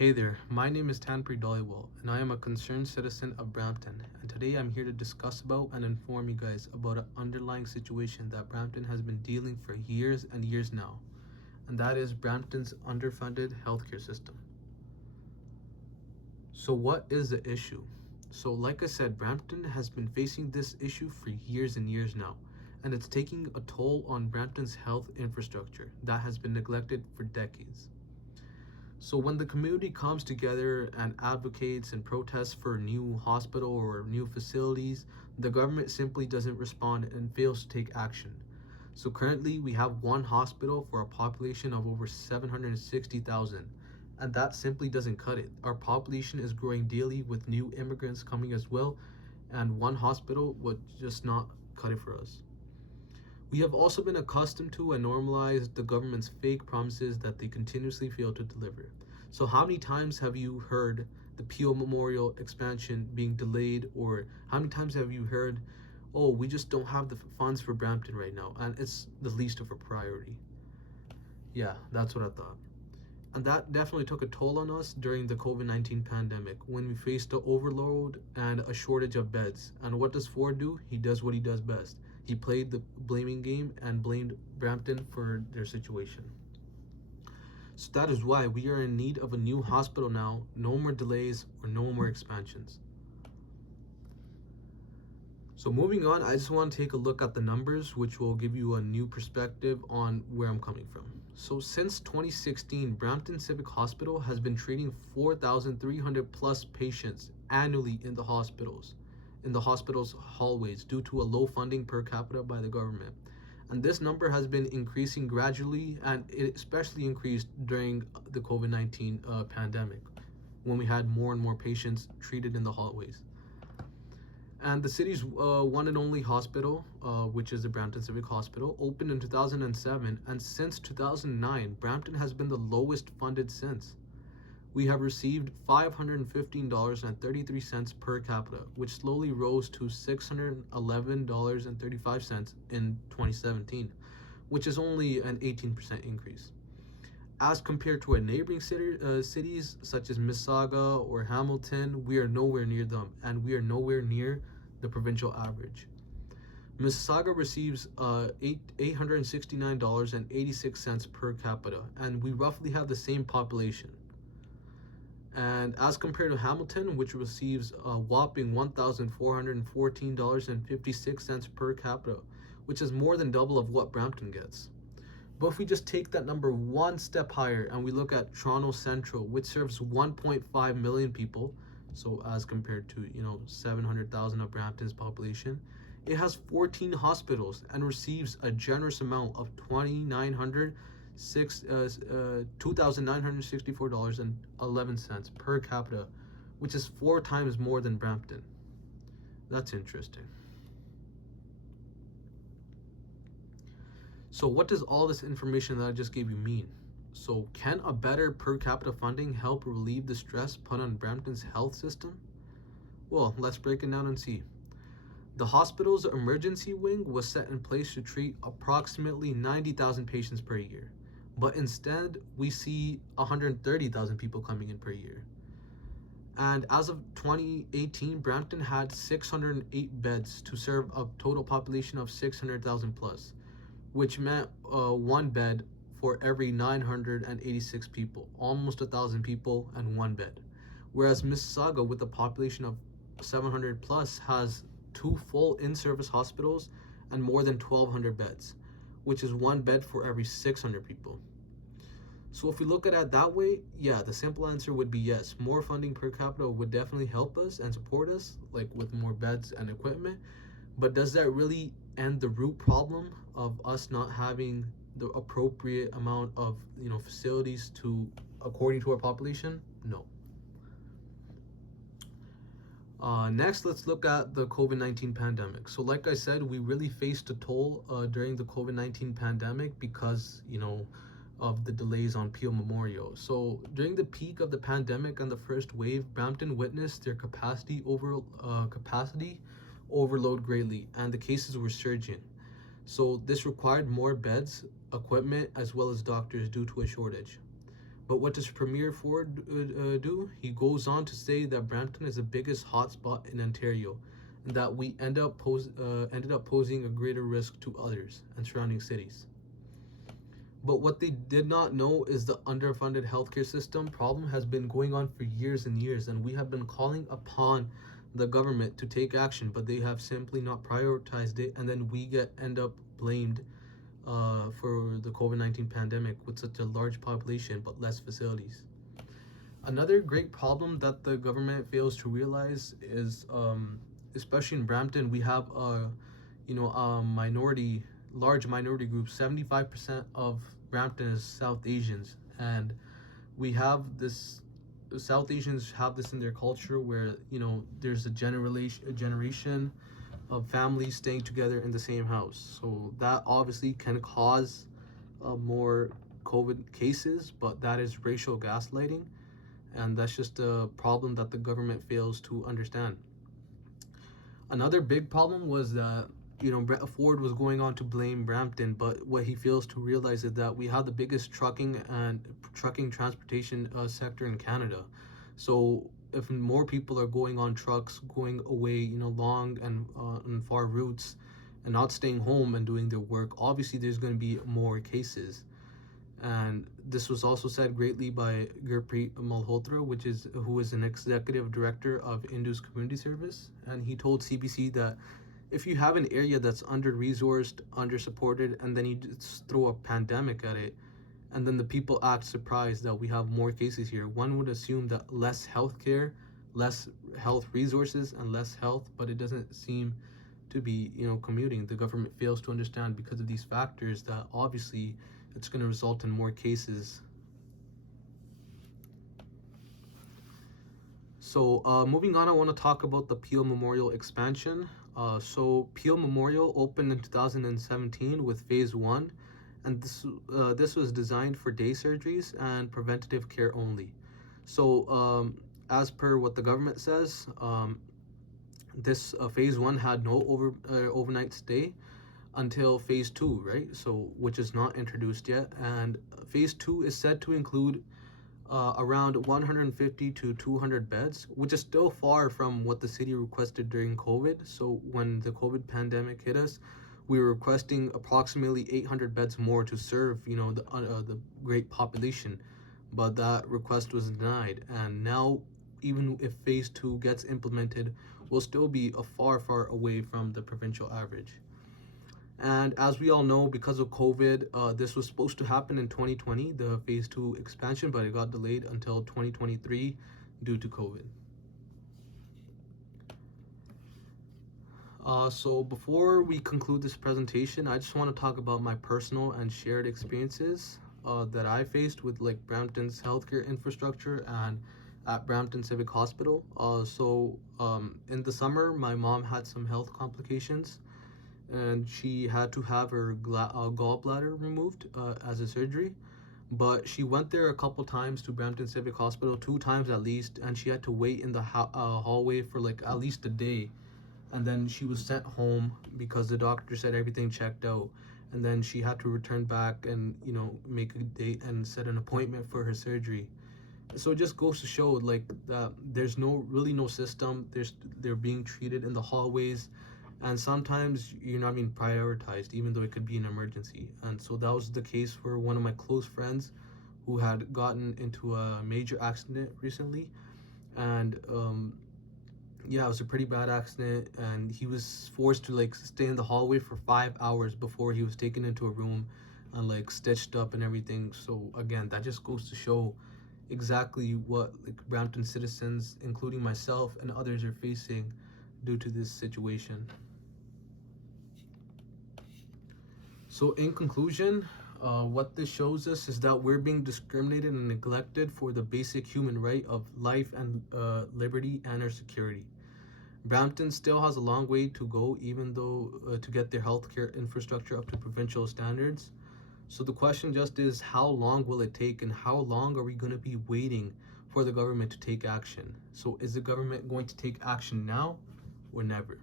Hey there, my name is Tanpreet Dollywall, and I am a concerned citizen of Brampton. And today I'm here to discuss about and inform you guys about an underlying situation that Brampton has been dealing for years and years now, and that is Brampton's underfunded healthcare system. So, what is the issue? So, like I said, Brampton has been facing this issue for years and years now, and it's taking a toll on Brampton's health infrastructure that has been neglected for decades. So when the community comes together and advocates and protests for a new hospital or new facilities, the government simply doesn't respond and fails to take action. So currently we have one hospital for a population of over 760,000, and that simply doesn't cut it. Our population is growing daily with new immigrants coming as well, and one hospital would just not cut it for us. We have also been accustomed to and normalized the government's fake promises that they continuously fail to deliver. So, how many times have you heard the Peel Memorial expansion being delayed, or how many times have you heard, oh, we just don't have the funds for Brampton right now, and it's the least of a priority? Yeah, that's what I thought. And that definitely took a toll on us during the COVID-19 pandemic when we faced the overload and a shortage of beds. And what does Ford do? He does what he does best. He played the blaming game and blamed Brampton for their situation. So that is why we are in need of a new hospital now, no more delays or no more expansions. So moving on, I just want to take a look at the numbers, which will give you a new perspective on where I'm coming from. So since 2016, Brampton Civic Hospital has been treating 4,300 plus patients annually in the hospital's hallways due to a low funding per capita by the government. And this number has been increasing gradually, and it especially increased during the COVID-19 pandemic when we had more and more patients treated in the hallways. And the city's one and only hospital, which is the Brampton Civic Hospital, opened in 2007, and since 2009, Brampton has been the lowest funded since. We have received $515.33 per capita, which slowly rose to $611.35 in 2017, which is only an 18% increase. As compared to our neighboring cities such as Mississauga or Hamilton, we are nowhere near them, and we are nowhere near the provincial average. Mississauga receives $869.86 per capita, and we roughly have the same population. And as compared to Hamilton, which receives a whopping $1,414.56 per capita, which is more than double of what Brampton gets. But if we just take that number one step higher and we look at Toronto Central, which serves 1.5 million people, so as compared to 700,000 of Brampton's population, it has 14 hospitals and receives a generous amount of $2,964.11 per capita, which is 4 times more than Brampton. That's interesting. So what does all this information that I just gave you mean? So can a better per capita funding help relieve the stress put on Brampton's health system? Well, let's break it down and see. The hospital's emergency wing was set in place to treat approximately 90,000 patients per year, but instead we see 130,000 people coming in per year. And as of 2018, Brampton had 608 beds to serve a total population of 600,000 plus, which meant one bed for every 986 people, almost 1,000 people and one bed. Whereas Mississauga, with a population of 700 plus, has 2 full in-service hospitals and more than 1,200 beds, which is one bed for every 600 people. So if we look at it that way, yeah, the simple answer would be yes. More funding per capita would definitely help us and support us, like with more beds and equipment. But does that really end the root problem of us not having the appropriate amount of facilities according to our population? No. Next, let's look at the COVID-19 pandemic. So like I said, we really faced a toll during the COVID-19 pandemic because, of the delays on Peel Memorial. So during the peak of the pandemic and the first wave, Brampton witnessed their capacity overload greatly, and the cases were surging. So this required more beds, equipment, as well as doctors due to a shortage. But what does Premier Ford do? He goes on to say that Brampton is the biggest hotspot in Ontario, and that we ended up posing a greater risk to others and surrounding cities. But what they did not know is the underfunded healthcare system problem has been going on for years and years, and we have been calling upon the government to take action, but they have simply not prioritized it, and then we end up blamed for the COVID-19 pandemic with such a large population but less facilities. Another great problem that the government fails to realize is, especially in Brampton, we have large minority group. 75% of Brampton is South Asians, and we have this. South Asians have this in their culture where there's a generation of families staying together in the same house. So that obviously can cause more COVID cases, but that is racial gaslighting, and that's just a problem that the government fails to understand. Another big problem was that Ford was going on to blame Brampton, but what he fails to realize is that we have the biggest trucking transportation sector in Canada. So if more people are going on trucks, going away, long and far routes, and not staying home and doing their work, obviously there's going to be more cases. And this was also said greatly by Gurpreet Malhotra, who is an executive director of Indus Community Service, and he told CBC that if you have an area that's under-resourced, under-supported, and then you just throw a pandemic at it, and then the people act surprised that we have more cases here, one would assume that less healthcare, less health resources, and less health, but it doesn't seem to be, commuting. The government fails to understand because of these factors that obviously it's going to result in more cases. So moving on, I want to talk about the Peel Memorial expansion. So Peel Memorial opened in 2017 with phase 1, and this was designed for day surgeries and preventative care only. So as per what the government says, this phase 1 had no overnight stay until phase 2, right? So which is not introduced yet, and phase 2 is said to include around 150 to 200 beds, which is still far from what the city requested during COVID. So when the COVID pandemic hit us, we were requesting approximately 800 beds more to serve, the great population, but that request was denied. And now, even if phase 2 gets implemented, we'll still be far, far away from the provincial average. And as we all know, because of COVID, this was supposed to happen in 2020, the phase 2 expansion, but it got delayed until 2023 due to COVID. So before we conclude this presentation, I just want to talk about my personal and shared experiences that I faced with Brampton's healthcare infrastructure and at Brampton Civic Hospital. In the summer, my mom had some health complications, and she had to have her gallbladder removed as a surgery. But she went there a couple times to Brampton Civic Hospital, 2 times at least, and she had to wait in the hallway for at least a day. And then she was sent home because the doctor said everything checked out. And then she had to return back and, make a date and set an appointment for her surgery. So it just goes to show that there's really no system. They're being treated in the hallways, and sometimes you're not being prioritized, even though it could be an emergency. And so that was the case for one of my close friends who had gotten into a major accident recently. And it was a pretty bad accident, and he was forced to stay in the hallway for 5 hours before he was taken into a room and stitched up and everything. So again, that just goes to show exactly what Brampton citizens, including myself and others, are facing due to this situation. So in conclusion, what this shows us is that we're being discriminated and neglected for the basic human right of life and liberty and our security. Brampton still has a long way to go, even though to get their healthcare infrastructure up to provincial standards. So the question just is, how long will it take, and how long are we going to be waiting for the government to take action? So is the government going to take action now or never?